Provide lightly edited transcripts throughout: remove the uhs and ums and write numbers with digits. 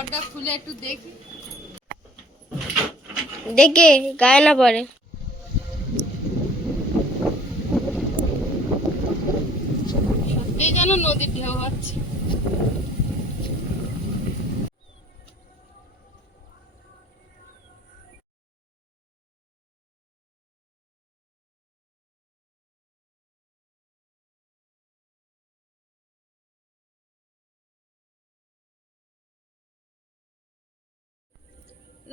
ঘরটা খুলে একটু দেখি, দেখে গায়ে না পড়ে। সত্যি যেন নদীর ঢেউ হচ্ছে।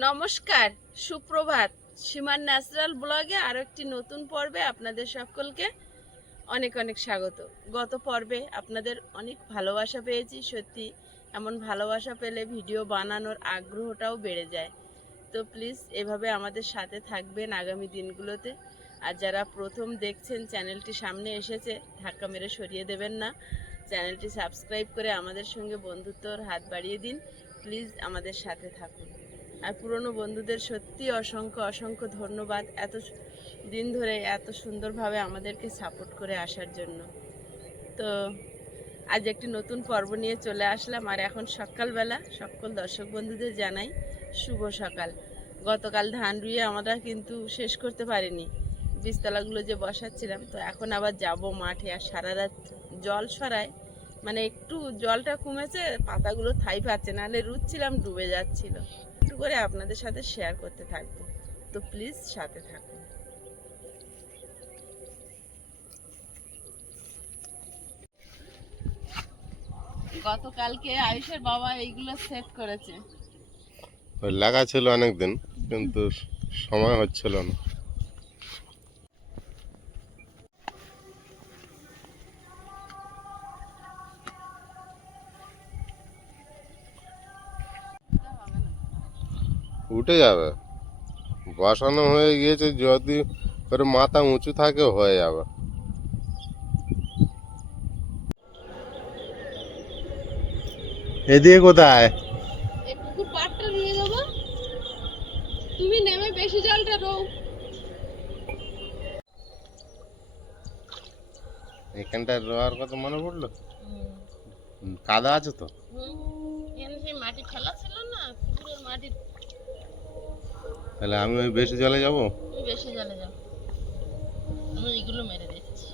নমস্কার, সুপ্রভাত। সীমার ন্যাচারাল ব্লগে আরো একটি নতুন পর্বে আপনাদের সকলকে অনেক অনেক স্বাগত। গত পর্বে আপনাদের অনেক ভালোবাসা পেয়েছি। সত্যি এমন ভালোবাসা পেলে ভিডিও বানানোর আগ্রহটাও বেড়ে যায়। তো প্লিজ এভাবে আমাদের সাথে থাকবেন আগামী দিনগুলোতে। আর যারা প্রথম দেখছেন, চ্যানেলটি সামনে এসেছে, ধাক্কা মেরে সরিয়ে দেবেন না। চ্যানেলটি সাবস্ক্রাইব করে আমাদের সঙ্গে বন্ধুত্বর হাত বাড়িয়ে দিন। প্লিজ আমাদের সাথে থাকুন। আর পুরনো বন্ধুদের সত্যি অসংখ্য অসংখ্য ধন্যবাদ, এত দিন ধরে এত সুন্দরভাবে আমাদেরকে সাপোর্ট করে আসার জন্য। তো আজ একটি নতুন পর্ব নিয়ে চলে আসলাম। আর এখন সকালবেলা সকল দর্শক বন্ধুদের জানাই শুভ সকাল। গতকাল ধান রুইয়ে আমরা কিন্তু শেষ করতে পারিনি, বীজতলাগুলো যে বসাচ্ছিলাম। তো এখন আবার যাব মাঠে। আর সারা রাত জল সরায়, মানে একটু জলটা কমেছে, পাতাগুলো থাই পাচ্ছে, নাহলে রুচ্ছিলাম ডুবে যাচ্ছিল। একটু করে আপনাদের সাথে শেয়ার করতে থাকবো, তো প্লিজ সাথে থাকুন। গতকালকে আয়ুষের বাবা এইগুলো সেট করেছে। লাগা ছিল অনেকদিন, কিন্তু সময় হচ্ছিল না। উঠে যাবে, বসানো হয়ে গিয়েছে, যদি করে মাথা উঁচু থাকে হয়ে যাবে। এদিকে কোথায়? এই পুকুর পাড়টা নিয়ে যাবো, তুমি নেমে বেশি জলটা রও। এখানটা রোয়ার কথা মনে পড়লো। কাদা আছে তো। এখানে সেই মাটি ফেলা ছিল না, পুকুরের মাটি। তাহলে আমি ওই বেশি জলে যাব। তুমি বেশি জলে যাও, আমি এইগুলো মেরে দিচ্ছি।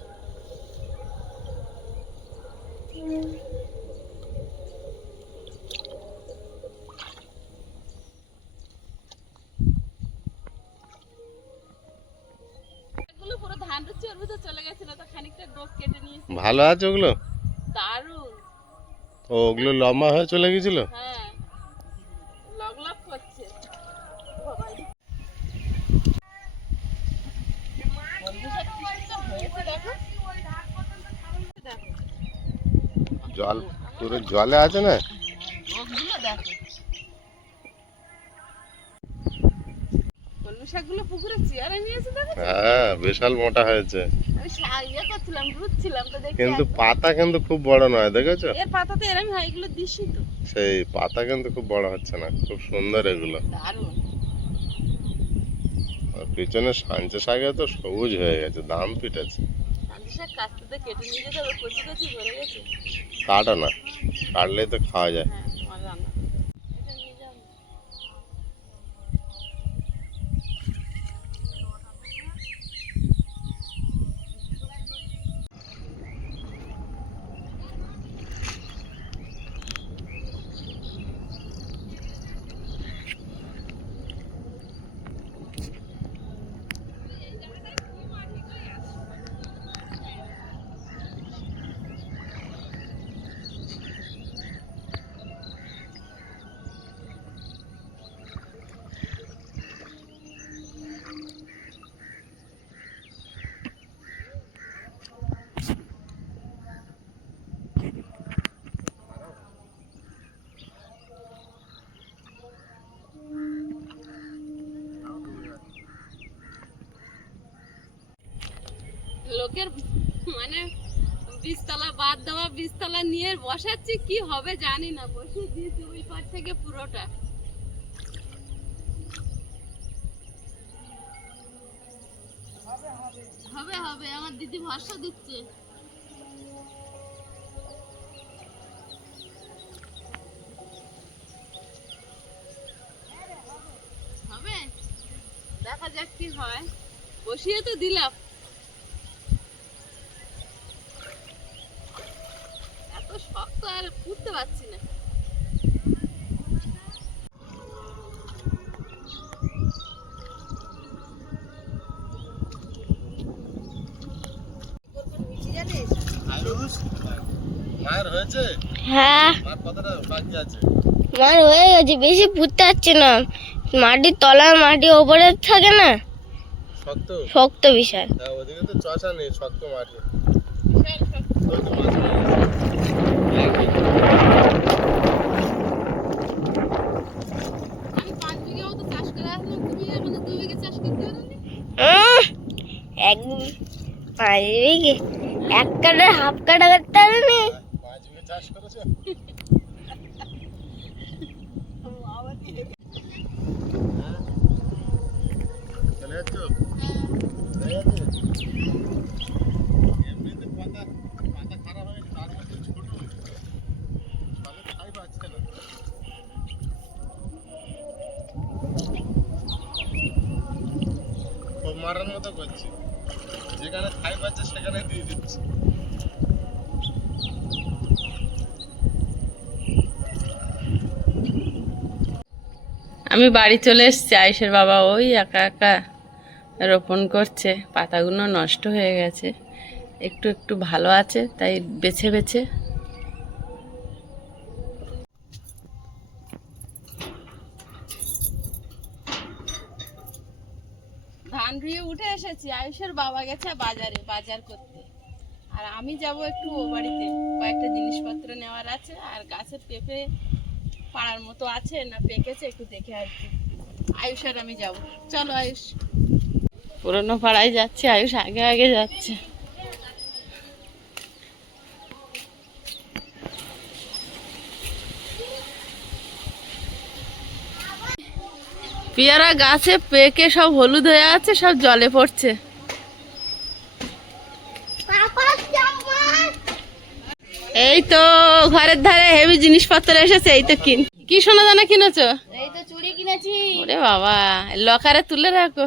এগুলো পুরো ধান রুচি ওর ভিতর চলে গেছিল, তো খানিকটা ডোক কেটে নিয়েছি। ভালো আছে ওগুলো? দারুণ। ওগুলো লম্বা হয়ে চলে গেছিল। হ্যাঁ, লগ লগ করছে। বাবাই, বন্ধু সব কি সুন্দর হয়েছে দেখো। দেখো জল পুরো জলে আছে না। ডোকগুলো দেখো। কলমি শাকগুলো পুকুরে চেয়ারে নিয়েছে দেখো। হ্যাঁ, বিশাল মোটা হয়েছে। আমি ইয়ে করছিলাম, রুচ্ছিলাম, তো দেখি কিন্তু পাতা কিন্তু খুব বড় নয়, দেখেছো? এর পাতা তো এরকম হয়, এগুলো দিশি তো। সেই পাতা কিন্তু খুব বড় হচ্ছে না, খুব সুন্দর এগুলো। দারুণ। আর পিছনে সাঞ্চে শাকে তো সবুজ হয়ে গেছে, দাম পিটেছে। কাঁচি শাক কাটতে কেটে নিয়ে যেতে হবে, কচি কচি ভরে গেছে। কাটো না, কাটলেই তো খাওয়া যায়। হ্যাঁ, তোমার রান্না এটা নিয়ে যাও। লোকের মানে বীজতলা বাদ দেওয়া, বীজতলা নিয়ে বসাচ্ছি, কি হবে জানি না। বসিয়ে দিয়েছি ওই পার থেকে পুরোটা। হবে হবে, আমার দিদি ভরসা দিচ্ছে। যাক কি হয়, বসিয়ে তো দিলাম। এত শক্ত আর পুড়তে পারছি না। মায়ের হয়েছে? হ্যাঁ, আর কতটা বাকি আছে? আমার হয়ে গেছে, বেশি পুড়তে পারছি না। মাটির তলায় মাটি ওপরে থাকে না, শক্ত? শক্ত বিশাল। হ্যাঁ, ওদিকে তো চষা নেই, শক্ত মাটি। আমি 5 বিঘা মতো চাষ করে আসলাম, তুমি আমাদের 2 বিঘা চাষ করতে পারোনি? এক 5 বিঘে, এক কাটা হাফ কাটা করতে হবে না। 5 বিঘা চাষ করেছো? চলে যাচ্ছ? চলে যাচ্ছে? এমনিতে পাতা খারাপ হয়ে গেছে, তার মধ্যে ছোট ফলে খাই পাচ্ছে না। খুব মারার মতো করছে, যেখানে খাই পাচ্ছে সেখানে দিয়ে দিচ্ছে। আমি বাড়ি চলে এসেছি। আয়ুষের বাবা ওই একা একা রোপণ করছে, পাতাগুলো নষ্ট হয়ে গেছে, একটু একটু ভালো আছে, তাই বেছে বেছে। ধান ধুয়ে উঠে এসেছি, আয়ুষের বাবা গেছে বাজারে বাজার করতে, আর আমি যাব একটু ও বাড়িতে, কয়েকটা জিনিসপত্র নেওয়ার আছে। আর গাছের পেঁপে পাড়ার মতো আছে না পেকেছে একটু দেখে আর কি। আয়ুষ আর আমি যাব, চলো আয়ুষ। পুরনো পাড়ায় যাচ্ছে, আয়ুষ আগে আগে যাচ্ছে। পেয়ারা গাছে পেকে সব হলুদ হয়ে আছে, সব জলে পড়ছে। এই তো ঘরের ধারে হেভি জিনিসপত্র এসেছে, এই তো কি সোনা দানা কিনেছো? এই তো চুড়ি কিনেছি। ওরে বাবা, লকারে তুলে রাখো।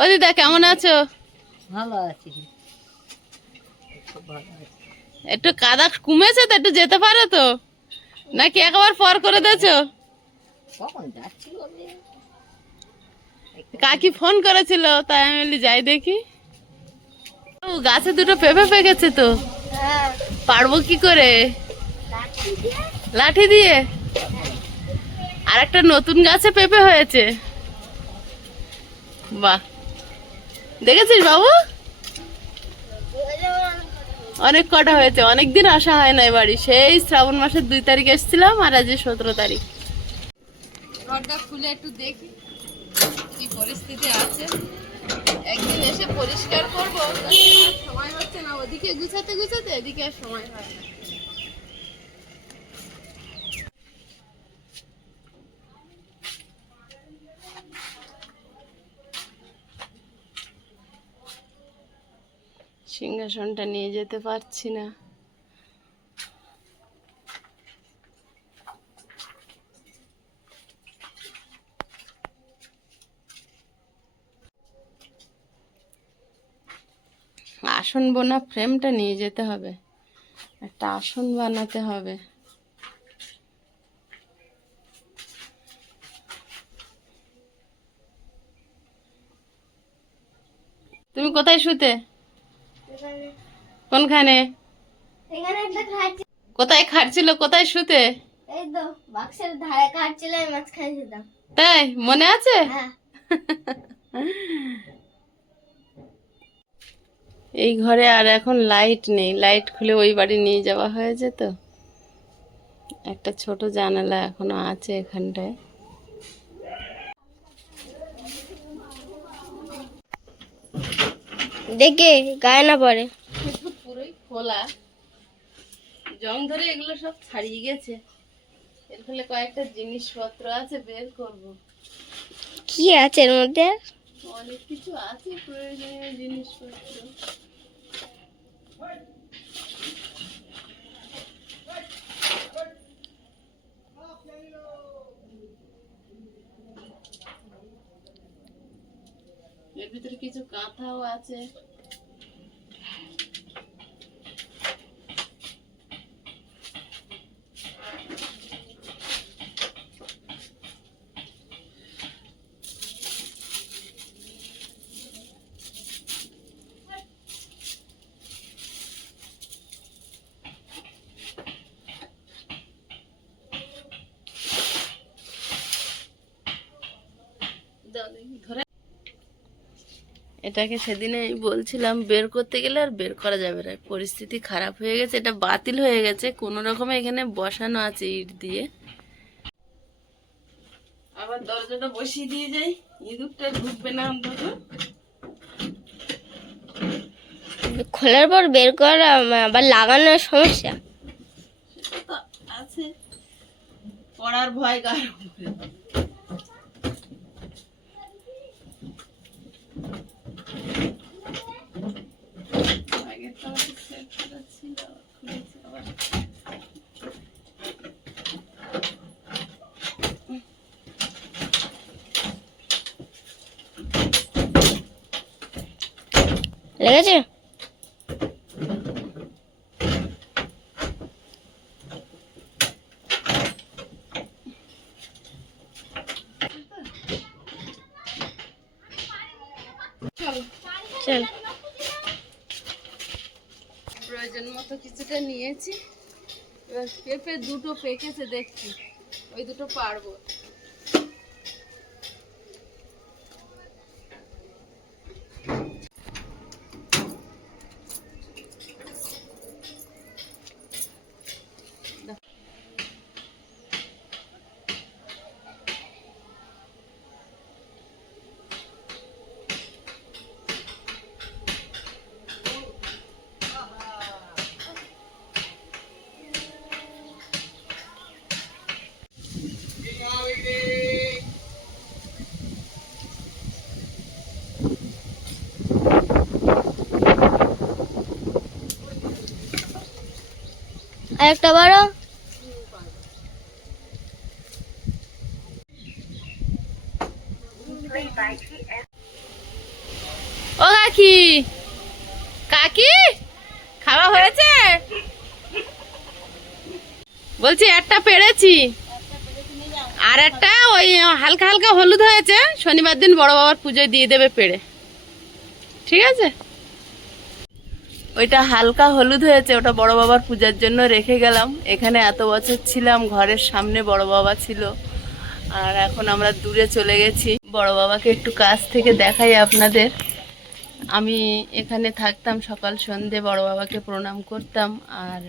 ও দিদা কেমন আছো? ভালো আছি। একটু কাদা কমেছে তো, একটু যেতে পারো তো, নাকি একবার পর করে দিয়েছো? কখন যাচ্ছি বলে? কাকি ফোন করেছিল, তাই আমি বলি যাই দেখি। ও গাছে দুটো পেঁপে পেকেছে তো, হ্যাঁ, পারবো কি করে? লাঠি দিয়ে। আর একটা নতুন গাছে পেঁপে হয়েছে। বাহ, দেখেছিস বাবু? অনেক কটা হয়েছে, অনেকদিন আসা হয় না বাড়ি, সেই শ্রাবণ মাসের 2 তারিখ এসেছিলাম, আর আজ 17 তারিখ। ঘরটা খুলে একটু দেখি কি পরিস্থিতি আছে, একদিন এসে পরিষ্কার করবো, তাতে আর সময় হচ্ছে না, ওদিকে গুছাতে গুছাতে এদিকে আর সময় হয় না। সিংহাসনটা নিয়ে যেতে পারছি না। আসন বোনা ফ্রেমটা নিয়ে যেতে হবে, একটা আসন বানাতে হবে। তুমি কোথায় শুতে? কোনখানে? এখানে একটা খাট, কোথায় খাটছিল, কোথায় শুতে? এই তো বাক্সের ধারে খাট ছিল, আমি মাঝখানে শুতাম। তাই মনে আছে? হ্যাঁ, এই ঘরে আর এখন লাইট নেই, লাইট খুলে ওই বাড়ি নিয়ে যাওয়া হয়েছে তো। একটা ছোট জানালা এখনো আছে এখানটায়। দেখে গায়ে না পড়ে। পুরোই খোলা, জং ধরে এগুলো সব ছাড়িয়ে গেছে। এর ফলে কয়েকটা জিনিসপত্র আছে, বের করব। কি আছে এর মধ্যে? অনেক কিছু আছে প্রয়োজনীয় জিনিসপত্র। ভিতরে কিছু কাঁথাও আছে। ধরে এটাকে সেদিনে আমি বলছিলাম বের করতে গেলে আর বের করা যাবে না, পরিস্থিতি খারাপ হয়ে গেছে, এটা বাতিল হয়ে গেছে। কোনো রকমে এখানে বসানো আছে ইট দিয়ে। আবার দরজাটা বসিয়ে দিয়ে যাই, ইঁদুরটা ঢুকবে না অন্তত। খোলার পর বের করা আবার লাগানোর সমস্যা সেটা তো আছে, পড়ার ভয় কার উপরে। আগে তো আমাদের সেট করা ছিল, খুলেছি আবার। লেগেছে। চল প্রয়োজন মতো কিছুটা নিয়েছি। এবার পেঁপে দুটো পেকেছে দেখছি, ওই দুটো পারবো। আর একটা বড়। ও কাকি, কাকি খাওয়া হয়েছে? বলছি একটা পেড়েছি, আর একটা ওই হালকা হালকা হলুদ হয়েছে, শনিবার দিন বড় বাবার পুজোয় দিয়ে দেবে পেড়ে, ঠিক আছে? ওইটা হালকা হলুদ হয়েছে, ওটা বড় বাবার পূজার জন্য রেখে গেলাম। এখানে এত বছর ছিলাম, ঘরের সামনে বড় বাবা ছিল, আর এখন আমরা দূরে চলে গেছি। বড় বাবাকে একটু কাছ থেকে দেখাই আপনাদের। আমি এখানে থাকতাম, সকাল সন্ধে বড় বাবাকে প্রণাম করতাম। আর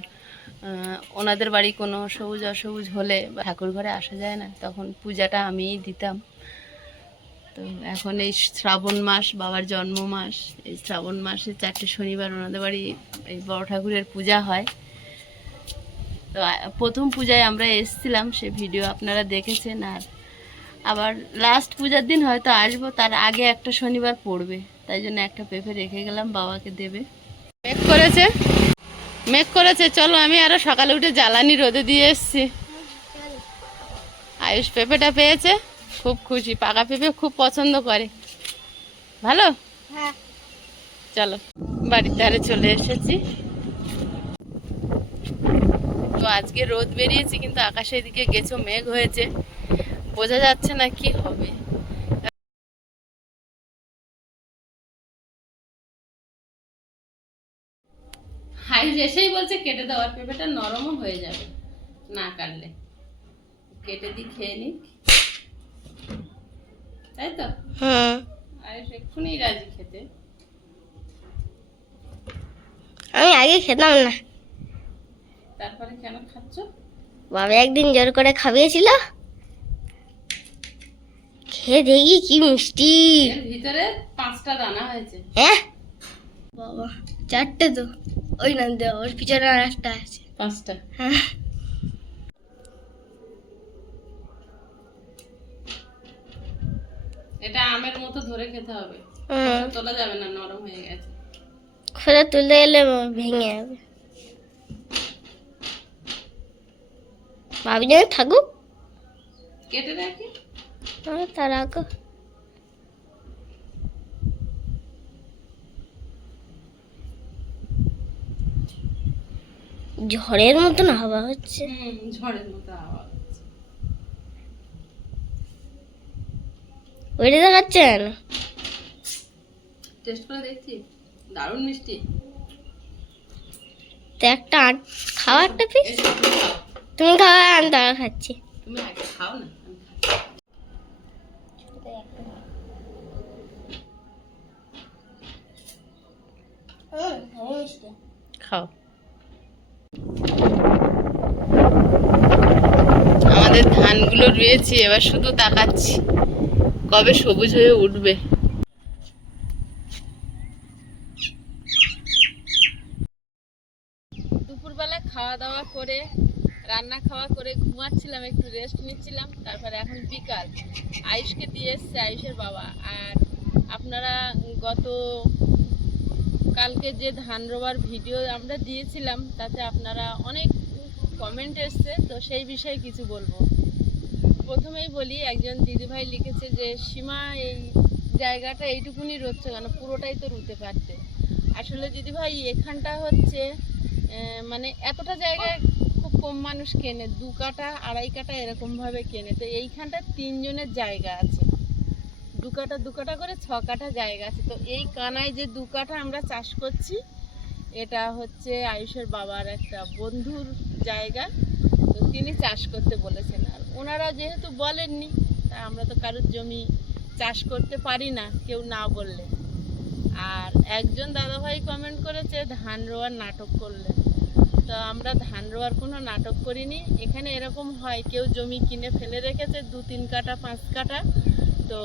ওনাদের বাড়ি কোনো সবুজ অসবুজ হলে ঠাকুর ঘরে আসা যায় না, তখন পূজাটা আমিই দিতাম। তো এখন এই শ্রাবণ মাস, বাবার জন্ম মাস, এই শ্রাবণ মাসে 4টে শনিবার ওনাদের বাড়ি এই বড় ঠাকুরের পূজা হয়। তো প্রথম পূজায় আমরা এসেছিলাম, সে ভিডিও আপনারা দেখেছেন। আর আবার লাস্ট পূজার দিন হয়তো আসবো, তার আগে একটা শনিবার পড়বে, তাই জন্য একটা পেঁপে রেখে গেলাম, বাবাকে দেবে। মেঘ করেছে, মেঘ করেছে। চলো, আমি আরো সকালে উঠে জ্বালানি রোদে দিয়ে এসছি। আয়ুষ পেঁপেটা পেয়েছে, খুব খুশি, পাকা পেঁপে খুব পছন্দ করে। ভালো, চলো বাড়ির ধারে চলে এসেছি। তো আজকে রোদ বেরিয়েছে, কিন্তু আকাশের দিকে গেছো মেঘ হয়েছে, বোঝা যাচ্ছে না কি হবে। আয়ুষ এসেই বলছে কেটে দেওয়ার, পেঁপেটা নরমও হয়ে যাবে না কাটলে, কেটে দিই খেয়ে নিক, তাই তো? আয়ুষ এক্ষুনি রাজি খেতে। আমি আগে খেতাম না, তারপরে কেন খাচ্ছ? বাবা একদিন জোর করে খাইয়েছিল, খেয়ে দেখি কি মিষ্টি। এর ভিতরে 5টা দানা হয়েছে। হ্যাঁ বাবা, 4টে তো, ওই না দেওয়া, ওর পিছনে আর একটা আছে। 5টা? হ্যাঁ। এটা আমের মতো ধরে খেতে হবে, তোলা যাবে না, নরম হয়ে গেছে। খোলা তুলতে গেলে ভেঙে যাবে। ভাবি যেন থাকুক, কেটে রাখি। তার আগে ঝড়ের মতন হাওয়া হচ্ছে। ঝড়ের মতো আওয়াজ হচ্ছে। ওইটা দেখাচ্ছেন? টেস্ট করে দেখছি, দারুণ মিষ্টি। তো একটা খাওয়া একটা পিস। এসো, তুমি খাও। তুমি খাওয়া, আমি তারা খাচ্ছি। তুমি আগে খাও না, আমি খাই। খাও। আমাদের ধানগুলো রয়েছে, এবার শুধু তাকাচ্ছি কবে সবুজ হয়ে উঠবে। দুপুরবেলা খাওয়া দাওয়া করে, রান্না খাওয়া করে ঘুমাচ্ছিলাম, একটু রেস্ট নিচ্ছিলাম। তারপরে এখন বিকাল, আয়ুষকে দিয়ে এসছে আয়ুষের বাবা। আর আপনারা গত কালকে যে ধান রোয়ার ভিডিও আমরা দিয়েছিলাম, তাতে আপনারা অনেক কমেন্ট এসছে, তো সেই বিষয়ে কিছু বলবো। প্রথমেই বলি, একজন দিদিভাই লিখেছে যে সীমা এই জায়গাটা এইটুকুনি রুচ্ছে কেন, পুরোটাই তো রুতে পারতে। আসলে দিদিভাই এখানটা হচ্ছে মানে এতটা জায়গায় খুব কম মানুষ কেনে, 2 কাঠা 2.5 কাঠা এরকমভাবে কেনে। তো এইখানটা 3 জনের জায়গা আছে, 2 কাঠা 2 কাঠা করে 6 কাঠা জায়গা আছে। তো এই কানায় যে 2 কাঠা আমরা চাষ করছি, এটা হচ্ছে আয়ুষের বাবার একটা বন্ধুর জায়গা। তো তিনি চাষ করতে বলেছেন, আর ওনারা যেহেতু বলেননি, তা আমরা তো কারোর জমি চাষ করতে পারি না কেউ না বললে। আর একজন দাদাভাই কমেন্ট করেছে ধান রোয়ার নাটক করলে। তো আমরা ধান রোয়ার কোনো নাটক করিনি। এখানে এরকম হয়, কেউ জমি কিনে ফেলে রেখেছে 2-3 কাঠা 5 কাঠা, তো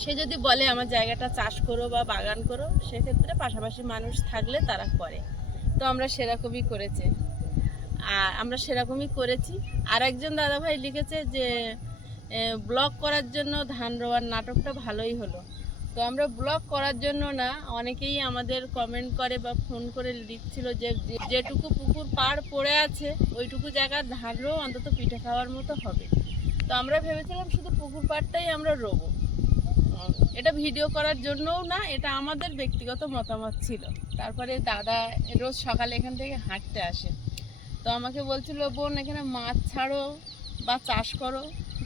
সে যদি বলে আমার জায়গাটা চাষ করো বা বাগান করো, সেক্ষেত্রে পাশাপাশি মানুষ থাকলে তারা করে। তো আমরা সেরকমই করেছি। আর একজন দাদাভাই লিখেছে যে ব্লগ করার জন্য ধান রোয়ার নাটকটা ভালোই হলো। তো আমরা ব্লগ করার জন্য না, অনেকেই আমাদের কমেন্ট করে বা ফোন করে লিখছিল যে যেটুকু পুকুর পাড় পড়ে আছে ওইটুকু জায়গার ধান রো অন্তত পিঠে খাওয়ার মতো হবে। তো আমরা ভেবেছিলাম শুধু পুকুর পাড়টাই আমরা রোবো। এটা ভিডিও করার জন্যও না, এটা আমাদের ব্যক্তিগত মতামত ছিল। তারপরে দাদা রোজ সকালে এখান থেকে হাঁটতে আসে, তো আমাকে বলছিল বোন এখানে মাছ ছাড়ো বা চাষ করো,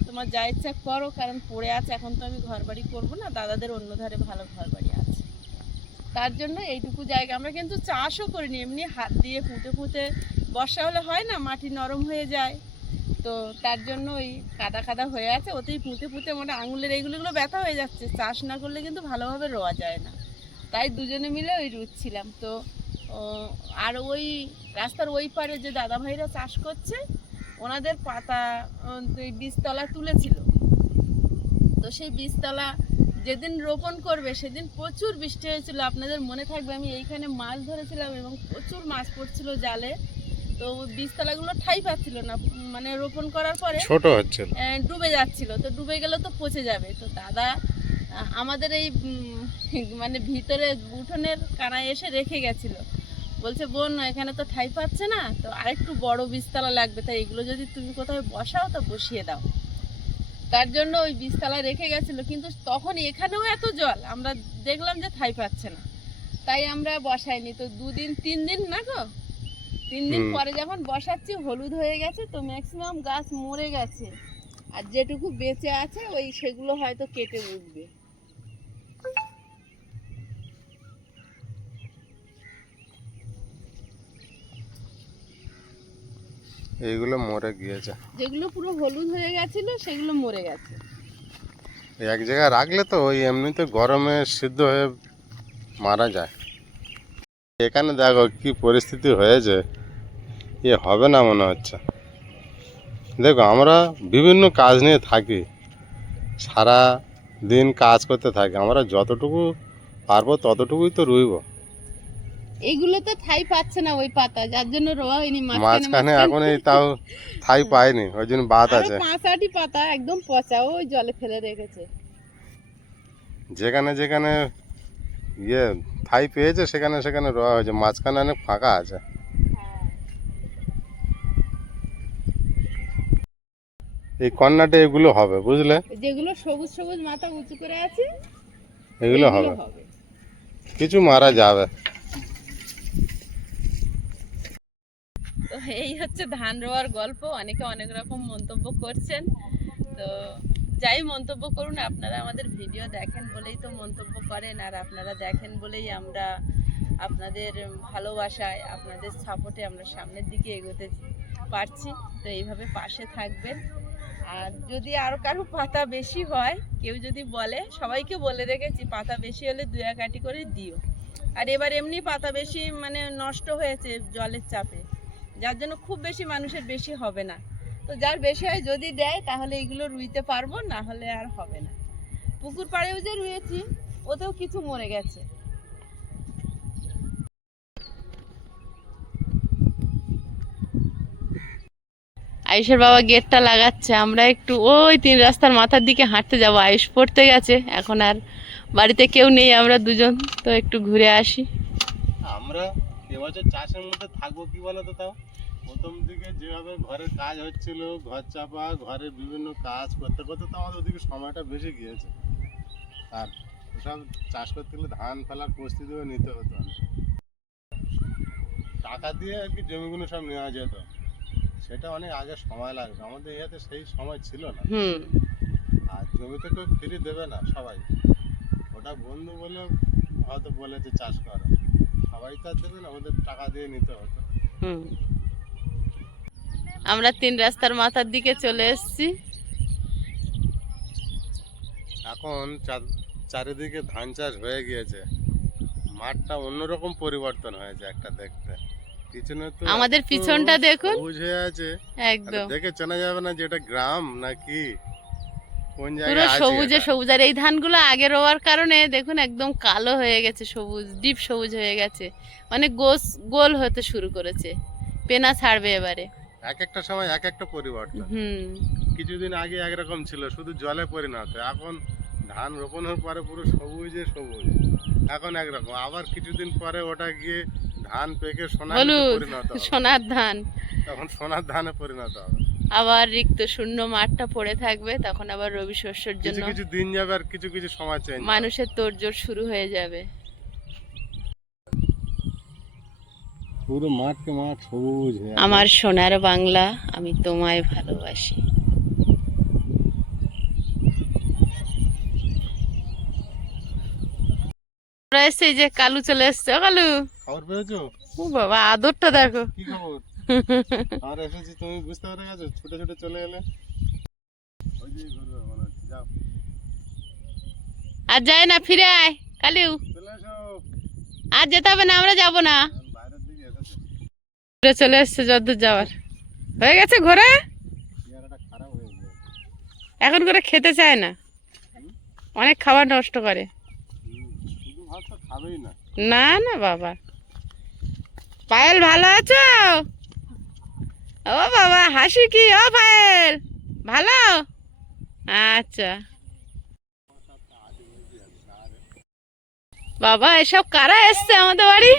তোমার যা ইচ্ছা করো, কারণ পড়ে আছে, এখন তো আমি ঘর বাড়ি করবো না, দাদাদের অন্য ধারে ভালো ঘর বাড়ি আছে। তার জন্য এইটুকু জায়গা আমরা কিন্তু চাষও করিনি, এমনি হাত দিয়ে পুঁতে পুঁতে, বর্ষা হলে হয় না মাটি নরম হয়ে যায়, তো তার জন্য ওই কাদা কাদা হয়ে আছে, ওতেই পুঁতে পুঁতে মানে আঙুলের এইগুলো ব্যথা হয়ে যাচ্ছে। চাষ না করলে কিন্তু ভালোভাবে রোয়া যায় না, তাই দুজনে মিলে ওই রুচ্ছিলাম। তো আর ওই রাস্তার ওই পারে যে দাদা ভাইরা চাষ করছে, ওনাদের পাতা বীজতলা তুলেছিল। তো সেই বীজতলা যেদিন রোপণ করবে সেদিন প্রচুর বৃষ্টি হয়েছিল, আপনাদের মনে থাকবে আমি এইখানে মাছ ধরেছিলাম এবং প্রচুর মাছ পড়ছিল জালে। তো বীজতলাগুলো ঠাই পাচ্ছিল না, মানে রোপণ করার পরে ছোট হচ্ছে, ডুবে যাচ্ছিল। তো ডুবে গেলে তো পচে যাবে। তো দাদা আমাদের এই মানে ভিতরে উঠোনের কানায় এসে রেখে গেছিল, বলছে বোন এখানে তো ঠাই পাচ্ছে না, তো আরেকটু বড় বীজতলা লাগবে, তাই এগুলো যদি তুমি কোথাও বসাও তো বসিয়ে দাও। তার জন্য ওই বীজতলা রেখে গেছিল, কিন্তু তখন এখানেও এত জল, আমরা দেখলাম যে ঠাই পাচ্ছে না, তাই আমরা বসাইনি। তো 2-3 দিন না গো, 3 দিন পরে যখন বসাচ্ছি হলুদ হয়ে গেছে, তো ম্যাক্সিমাম গাছ মরে গেছে, আর যেটুকু বেঁচে আছে ওই সেগুলো হয়তো কেটে উঠবে। এইগুলো মরে গিয়েছে, যেগুলো পুরো হলুদ হয়ে গেছিল সেগুলো মরে গেছে। এক জায়গায় রাখলে তো ওই এমনিতে গরমে সিদ্ধ হয়ে মারা যায়। এখানে দেখো কি পরিস্থিতি হয়েছে, এ হবে না মনে হচ্ছে। দেখো আমরা বিভিন্ন কাজ নিয়ে থাকি, সারা দিন কাজ করতে থাকি, আমরা যতটুকু পারবো ততটুকুই তো রুইব। এইগুলো তো ঠাই পাচ্ছে না ওই পাতা, যার জন্য রোয়া হয়নি। মাঝখানে এখন এই তাও ঠাই পায়নি, ওই জন্য বাদ আছে। 5-8টি পাতা একদম পচা, ওই জলে ফেলে রেখেছে। যেখানে যেখানে ঠাই পেয়েছে সেখানে সেখানে রোয়া হয়েছে, মাঝখানে অনেক ফাঁকা আছে। এই কর্নাটে এগুলো হবে, বুঝলে, যেগুলো সবুজ সবুজ মাথা উঁচু করে আছে এগুলো হবে, কিছু মারা যাবে। তো এই হচ্ছে ধান রোয়ার গল্প। অনেকে অনেক রকম মন্তব্য করছেন, তো যাই মন্তব্য করুন, আপনারা আমাদের ভিডিও দেখেন বলেই তো মন্তব্য করেন, আর আপনারা দেখেন বলেই আমরা আপনাদের ভালোবাসায়, আপনাদের সাপোর্টে আমরা সামনের দিকে এগোতে পারছি। তো এইভাবে পাশে থাকবেন। আর যদি আরও কারো পাতা বেশি হয়, কেউ যদি বলে, সবাইকে বলে রেখেছি পাতা বেশি হলে 2-1 আটি করে দিও। আর এবার এমনি পাতা বেশি মানে নষ্ট হয়েছে জলের চাপে, যার জন্য খুব বেশি মানুষের বেশি হবে না। তো যার বেশি হয় যদি দেয় তাহলে এগুলো রুইতে পারবো, না হলে আর হবে না। পুকুর পাড়েও যে রুয়েছি ওতেও কিছু মরে গেছে। আয়ুষের বাবা গেটটা লাগাচ্ছে, আমরা একটু ওই 3 রাস্তার মাথার দিকে হাঁটতে যাব। আয়ুষ পড়তে গেছে, এখন আর বাড়িতে কেউ নেই, আমরা দুজন, তো একটু ঘুরে আসি। আমরা এবছর চাষের মধ্যে থাকবো কি বলো তো? তাও প্রথম দিকে যেভাবে ঘরের কাজ হচ্ছিল, ঘর চাপা, ঘরের বিভিন্ন কাজ করতে করতে তো আমাদের ওদিকে সময়টা বেশি গিয়েছে। আর ওসব চাষ করতে গেলে ধান ফেলার প্রস্তুতিও নিতে হতো না। টাকা দিয়ে আর কি জমিগুলো সব নেওয়া যেত, সেটা অনেক আগে সময় লাগবে। আমাদের ইয়াতে সেই সময় ছিল না। আর জমিতে কেউ ফ্রি দেবে না সবাই, ওটা বন্ধু বলে হয়তো বলেছে চাষ করা, সবাই তো আর দেবে না, ওদের টাকা দিয়ে নিতে হতো। আমরা 3 রাস্তার মাথার দিকে চলে এসেছি। এখন চারিদিকে ধান চাষ হয়ে গিয়েছে, মাঠটা অন্যরকম পরিবর্তন হয়েছে একটা দেখতে। পিছনে তো আমাদের পিছনটা দেখুন, সবুজ হয়ে আছে, একদম দেখে চেনা যাবে না যে এটা গ্রাম নাকি কোন পুরো জায়গায় আছে সবুজে এটা। সবুজ। আর এই ধানগুলো আগে রোয়ার কারণে দেখুন একদম কালো হয়ে গেছে, সবুজ ডিপ সবুজ হয়ে গেছে, মানে গোল হতে শুরু করেছে, পেনা ছাড়বে এবারে। এক একটা সময় এক একটা পরিবর্তন। কিছুদিন আগে একরকম ছিল, শুধু জলে পরিণত। এখন ধান রোপণের পরে পুরো সবুজে সবুজ, এখন একরকম। আবার কিছুদিন পরে ওটা গিয়ে ধান পেকে পরিণত হবে, সোনার ধান, তখন সোনার ধানে পরিণত হবে। আবার রিক্ত শূন্য মাঠটা পড়ে থাকবে, তখন আবার রবি শস্যের কিছু জন্য কিছু দিন যাবে আর কিছু কিছু সময় চেঞ্জ, মানুষের তোড়জোড় শুরু হয়ে যাবে। পুরো মাঠকে মাঠ সবুজ হয়ে আছে। আমার সোনার বাংলা, আমি তোমায় ভালোবাসি। আমরা এসে এই যে কালু চলে এসছে। ও কালু, খবর পেয়েছো? ও বাবা আদরটা দেখো। কি খবর? আর এসেছি, তুমি বুঝতে পেরে গেছো, ছুটে ছুটে চলে এলে। ওই যে ঘুরবে মনে হচ্ছে, যাও আর যায় না, ফিরে আয় কালু, চলে এসো। আর যেতে হবে না, আমরা যাবো না। এখন বাইরের দিকে এসেছে, ঘুরে চলে এসছে, যতদূর যাওয়ার হয়ে গেছে ঘোরা। চেহারাটা খারাপ হয়ে গেছে। এখন করে খেতে চায় না, অনেক খাবার নষ্ট করে। শুধু ভাত তো খাবেই না। না না বাবা। পায়েল ভালো আছো? ও বাবা হাসি কি? ও পায়েল ভালো? আচ্ছা বাবা, এসব কারা এসছে আমাদের বাড়ি?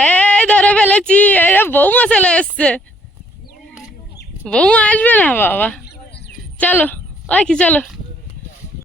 এই ধরে ফেলেছি, এই বৌমা চলে এসছে। বৌমা আসবে না বাবা, চলো ওই কি চলো।